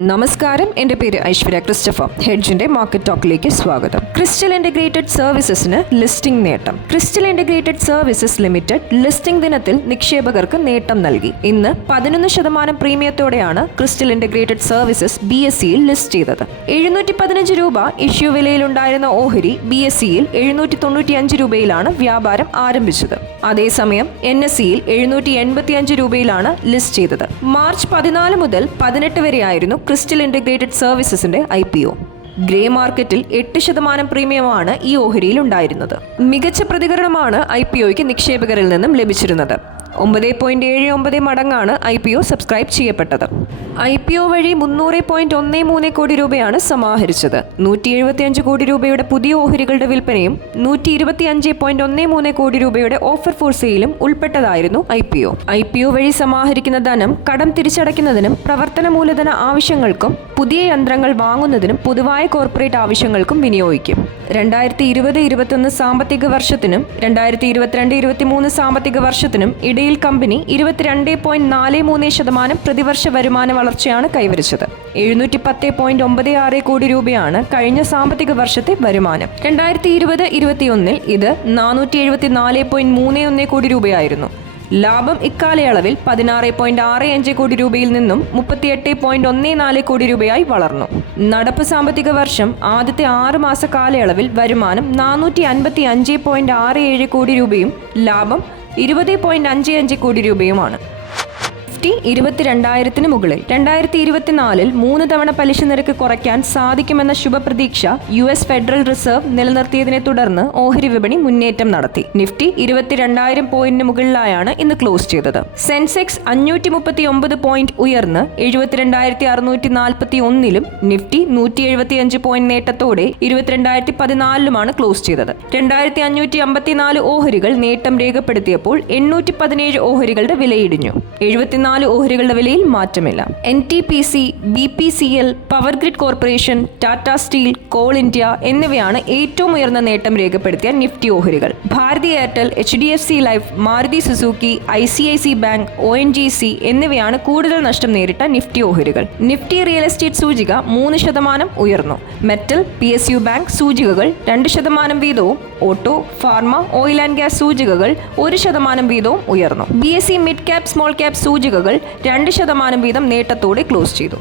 നമസ്കാരം. എന്റെ പേര് ഐശ്വര്യ ക്രിസ്റ്റഫ ഹെഡ്ജിന്റെ മാർക്കറ്റ് ടോക്കിലേക്ക് സ്വാഗതം. ക്രിസ്റ്റൽ ഇന്റഗ്രേറ്റഡ് സർവീസസിന് ലിസ്റ്റിംഗ് നേട്ടം. Crystal integrated services limited listing ദിനത്തിൽ നിക്ഷേപകർക്ക് നേട്ടം നൽകി. ഇന്ന് പതിനൊന്ന് ശതമാനം പ്രീമിയത്തോടെയാണ് crystal integrated services B S സിയിൽ ലിസ്റ്റ് ചെയ്തത്. എഴുന്നൂറ്റി പതിനഞ്ച് രൂപ ഇഷ്യൂ വിലയിലുണ്ടായിരുന്ന ഓഹരി ബി എസ് സിയിൽ എഴുന്നൂറ്റി തൊണ്ണൂറ്റി അഞ്ച് രൂപയിലാണ് വ്യാപാരം ആരംഭിച്ചത്. അതേസമയം എൻ എസ് സിയിൽ എഴുന്നൂറ്റി എൺപത്തിയഞ്ച് രൂപയിലാണ് ലിസ്റ്റ് ചെയ്തത്. മാർച്ച് പതിനാല് മുതൽ പതിനെട്ട് വരെയായിരുന്നു ക്രിസ്റ്റൽ ഇന്റഗ്രേറ്റഡ് സർവീസസിന്റെ ഐ പി ഒ. ഗ്രേ മാർക്കറ്റിൽ എട്ട് ശതമാനം പ്രീമിയമാണ് ഈ ഓഹരിയിൽ ഉണ്ടായിരുന്നത്. മികച്ച പ്രതികരണമാണ് ഐ പി ഒയ്ക്ക് നിക്ഷേപകരിൽ നിന്നും ലഭിച്ചിരുന്നത്. ഒമ്പത് പോയിന്റ് ഏഴ് ഒമ്പത് മടങ്ങാണ് ഐ പി ഒ സബ്സ്ക്രൈബ് ചെയ്യപ്പെട്ടത്. ഐ പി ഒ വഴി മുന്നൂറ് പോയിന്റ് ഒന്ന് മൂന്ന് കോടി രൂപയാണ് സമാഹരിച്ചത്. നൂറ്റി എഴുപത്തിയഞ്ച് കോടി രൂപയുടെ പുതിയ ഓഹരികളുടെ വിൽപ്പനയും നൂറ്റി ഇരുപത്തി അഞ്ച് പോയിന്റ് ഒന്ന് മൂന്ന് കോടി രൂപയുടെ ഓഫർ ഫോർ സെയിലും ഉൾപ്പെട്ടതായിരുന്നു I P O. I P O വഴി സമാഹരിക്കുന്ന ധനം കടം തിരിച്ചടയ്ക്കുന്നതിനും പ്രവർത്തന മൂലധന ആവശ്യങ്ങൾക്കും പുതിയ യന്ത്രങ്ങൾ വാങ്ങുന്നതിനും പൊതുവായ കോർപ്പറേറ്റ് ആവശ്യങ്ങൾക്കും വിനിയോഗിക്കും. രണ്ടായിരത്തി ഇരുപത് ഇരുപത്തൊന്ന് സാമ്പത്തിക വർഷത്തിനും രണ്ടായിരത്തി ഇരുപത്തിരണ്ട് ഇരുപത്തിമൂന്ന് സാമ്പത്തിക വർഷത്തിനും ഇടയിൽ കമ്പനി ഇരുപത്തിരണ്ട് പോയിന്റ് നാല് മൂന്ന് ശതമാനം പ്രതിവർഷ വരുമാന വളർച്ചയാണ് കൈവരിച്ചത്. എഴുന്നൂറ്റി പത്ത് പോയിന്റ് ഒമ്പത് ആറ് കോടി രൂപയാണ് കഴിഞ്ഞ സാമ്പത്തിക വർഷത്തെ വരുമാനം. രണ്ടായിരത്തി ഇരുപത് ഇരുപത്തിയൊന്നിൽ ഇത് നാനൂറ്റി എഴുപത്തി നാല് പോയിന്റ് മൂന്ന് ഒന്ന് കോടി രൂപയായിരുന്നു. ലാഭം ഇക്കാലയളവിൽ പതിനാറ് പോയിന്റ് ആറ് അഞ്ച് കോടി രൂപയിൽ നിന്നും മുപ്പത്തിയെട്ട് പോയിന്റ് ഒന്ന് നാല് കോടി രൂപയായി വളർന്നു. നടപ്പ് സാമ്പത്തിക വർഷം ആദ്യത്തെ ആറ് മാസ കാലയളവിൽ വരുമാനം നാനൂറ്റി അൻപത്തി അഞ്ച് പോയിന്റ് ആറ് ഏഴ് കോടി രൂപയും ലാഭം ഇരുപത് പോയിന്റ് അഞ്ച് അഞ്ച് കോടി രൂപയുമാണ്. നിഫ്റ്റി ഇരുപത്തിരണ്ടായിരത്തിന് മുകളിൽ. രണ്ടായിരത്തി ഇരുപത്തിനാലിൽ മൂന്ന് തവണ പലിശ നിരക്ക് കുറയ്ക്കാൻ സാധിക്കുമെന്ന ശുഭപ്രതീക്ഷ യു എസ് ഫെഡറൽ റിസർവ് നിലനിർത്തിയതിനെ തുടർന്ന് ഓഹരി വിപണി മുന്നേറ്റം നടത്തി. നിഫ്റ്റി ഇരുപത്തിരണ്ടായിരം പോയിന്റിന് മുകളിലായാണ് ഇന്ന് ക്ലോസ് ചെയ്തത്. സെൻസെക്സ് അഞ്ഞൂറ്റി മുപ്പത്തി ഒമ്പത് പോയിന്റ് ഉയർന്ന് എഴുപത്തിരണ്ടായിരത്തി അറുന്നൂറ്റി നാൽപ്പത്തി ഒന്നിലും നിഫ്റ്റി നൂറ്റി എഴുപത്തിയഞ്ച് പോയിന്റ് നേട്ടത്തോടെ ഇരുപത്തിരണ്ടായിരത്തി പതിനാലിലുമാണ് ക്ലോസ് ചെയ്തത്. രണ്ടായിരത്തി അഞ്ഞൂറ്റി അമ്പത്തിനാല് ഓഹരികൾ നേട്ടം രേഖപ്പെടുത്തിയപ്പോൾ എണ്ണൂറ്റി പതിനേഴ് ഓഹരികളുടെ വിലയിടിഞ്ഞു. എഴുപത്തിനാല് ഓഹരികളുടെ വിലയിൽ മാറ്റമില്ല. N T P C B P C L power grid corporation Tata steel coal India എന്നിവയാണ് ഏറ്റവും ഉയർന്ന നേട്ടം രേഖപ്പെടുത്തിയ നിഫ്റ്റി ഓഹരികൾ. Bharti Airtel H D F C life Maruti Suzuki I C I C bank O N G C എന്നിവയാണ് കൂടുതൽ നഷ്ടം നേരിട്ട നിഫ്റ്റി ഓഹരികൾ. നിഫ്റ്റി റിയൽ എസ്റ്റേറ്റ് സൂചിക മൂന്ന് ശതമാനം ഉയർന്നു. Metal P S U bank സൂചികകൾ രണ്ട് ശതമാനം വീതവും auto pharma oil and gas സൂചികകൾ ഒരു ശതമാനം വീതവും ഉയർന്നു. B S C mid cap small cap സൂചികകൾ രണ്ട് ശതമാനം വീതം നേട്ടത്തോടെ ക്ലോസ് ചെയ്തു.